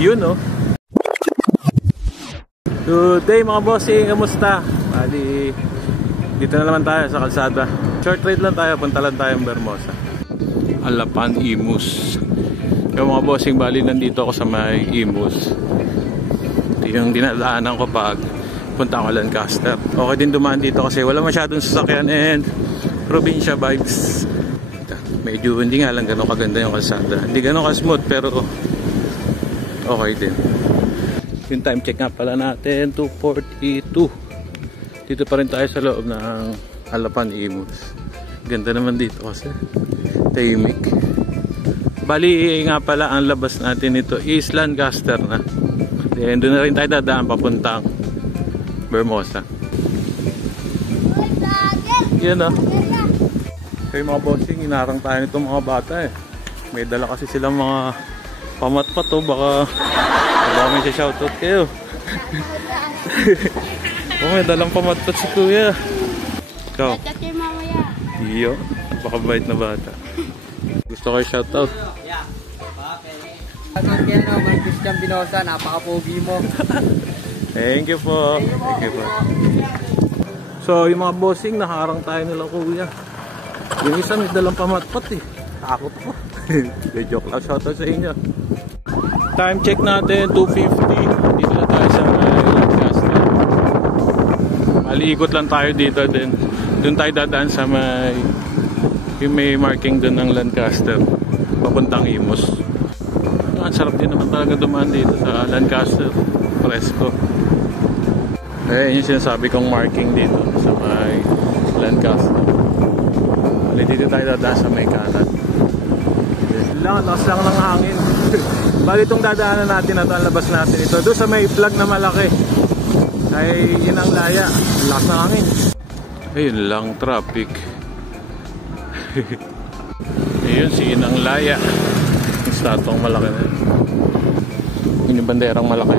Yun oh. Good day mga bossing, kamusta? Bali, dito na naman tayo sa kalsada. Short ride lang tayo, punta lang tayo ng Vermosa. Halapan Imus. Yung mga bossing, bali nandito ako sa may Imus. Ito yung dinadaanan ko pag punta ako Lancaster. Okay din dumaan dito kasi wala masyadong sasakyan and probinsya vibes. Medyo hindi nga lang gano'ng kaganda yung kalsada. Hindi gano'ng ka-smooth pero okay din. Yung time check nga pala natin, 2:42. Dito pa rin tayo sa loob ng Halapan Imus. Ganda naman dito kasi tahimik. Bali nga pala ang labas natin ito is Lancaster na. Then doon na rin tayo dadaan papuntang Vermosa. Yan ah. Kaya mga bossing, inarang tayo nitong mga bata eh. May dala kasi silang mga pamatpat to, baka may shoutout kayo. Oh, may dalang pamatpat si kuya. Ikaw? Iyo, napakabait na bata. Gusto kayo shoutout? Yeah. Okay. Kaya naman, Christian Binosa, napaka-pogi mo. Thank you po. Thank you po. So, yung mga bossing, nakaharang tayo nila kuya. Yung isa may dalang pamatpat eh. Takot ko. Joke lang, shoutout sa inyo. Time check natin, 2:50. Dito na tayo sa Lancaster. Maliikot lang tayo dito din. Doon tayo dadaan sa may marking doon ng Lancaster. Papuntang Imus. Ang sarap din naman talaga dumaan dito sa Lancaster. Presko. Eh, yung sinasabi kong marking dito sa may Lancaster. Bali dito tayo dadaan sa may kanan. Lakas lang ng hangin. Bali itong dadaanan natin na ito, ang labas natin ito. Doon sa may flag na malaki ay yun ang laya. Lakas ng hangin. Ayun lang, traffic. Ayun, si Inang Laya. Yung statong malaki na yun. Yun yung banderang malaki.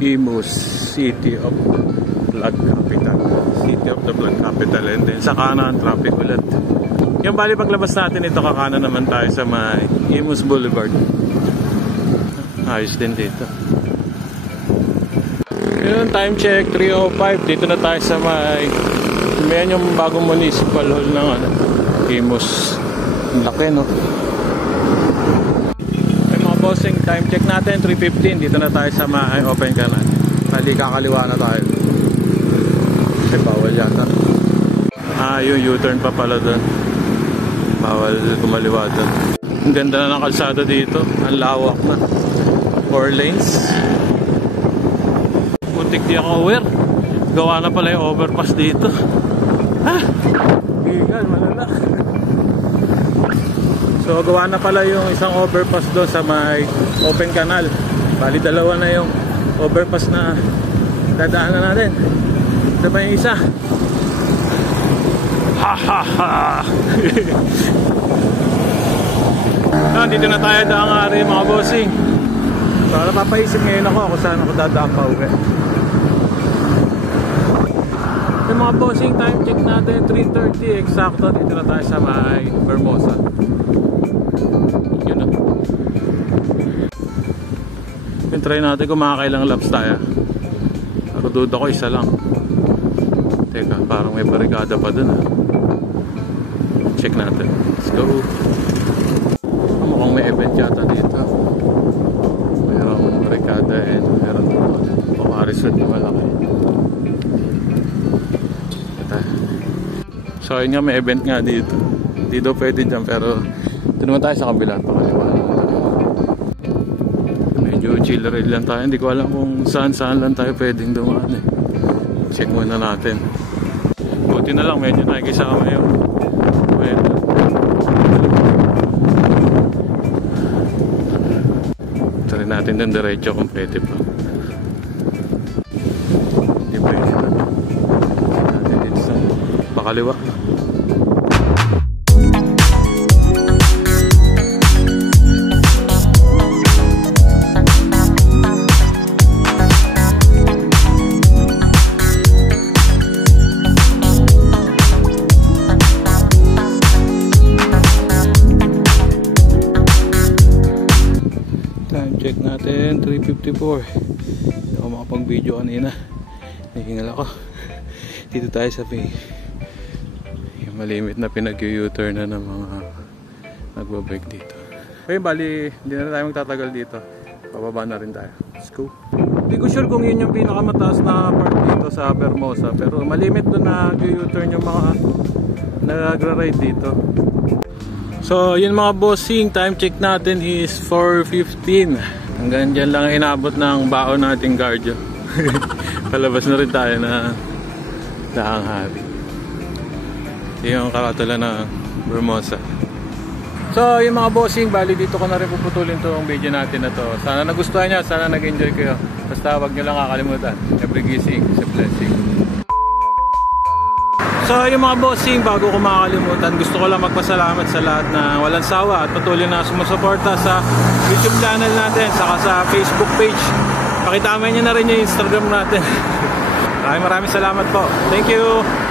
Imus, City of Blood Capital. City of the Blood Capital. And then sa kanan, traffic ulit. Yung bali paglabas natin ito, kakanan naman tayo sa may Imus Boulevard. Ayos din dito. Yun, time check, 3:05. Dito na tayo sa may yung bagong municipal hall ng Imus. Ang laki, no? Ay mga bossing, time check natin, 3:15. Dito na tayo sa may open canal. Bali, kakaliwa na tayo. Kasi bawal yata. Yung U-turn pa pala doon. Bawal kumaliwa doon. Ang ganda na ng kalsada dito. Ang lawak na. 4 lanes. Putik di ako aware. Gawa na pala yung overpass dito. Ha? Gigan, malala. So gawa na pala yung isang overpass doon sa may open canal. Bali dalawa na yung overpass na dadaanan natin. Ito pa yung isa. Ha ha ha. Dito na tayo daangari mga bossing. So napapaisip ngayon ako kung saan ako dadaan pa uwi. Yung mga bossing, time check natin 3:30 eksakto. Dito na tayo sa may Vermosa. Yun na. Yung try natin kung makakailang laps tayo. Ako duda ko isa lang. Teka, parang may barikada pa dun ha. Check natin. Let's go. Mukhang may event yata dito. Mayroong barikada and mayroong pamarisod na malaki. So yun nga, may event nga dito. Hindi daw pwede dyan pero ito naman tayo sa kabila. Pakaliwa naman tayo. Medyo chill ride lang tayo. Hindi ko alam kung saan lang tayo pwedeng dumaan eh. Check muna natin. Buti na lang medyo nakikisama yung try natin ng diretso kung pwede pa. Hindi pwede na. Natin dito sa pakaliwa. check natin 3:54. Hindi ako makapag-video kanina. Nahingal ako. Dito tayo sa Bay. Yung malimit na pinag-u-turn na ng mga nagbabike dito. Okay, bali, hindi na tayo magtatagal dito. Pababa na rin tayo. Let's go. Hindi ko sure kung yun yung pinakamataas na part dito sa Vermosa. Pero malimit doon na nag-u-turn yung mga nagra-ride dito. So, yun mga bossing, time check natin is 4:15. Hanggang dyan lang inabot ng baon nating cardio. Palabas na rin tayo na hanghari. Yung karatula ng Vermosa. So, yung mga bossing, bali dito ko na rin puputulin itong video natin na to. Sana nagustuhan nyo, sana nag-enjoy kayo. Basta wag nyo lang kakalimutan. Every gising is a blessing. So yung mga bossing, bago ko makakalimutan, gusto ko lang magpasalamat sa lahat na walang sawa at patuloy na sumusuporta sa YouTube channel natin, saka sa Facebook page. Pakitama nyo na rin yung Instagram natin. Maraming salamat po. Thank you!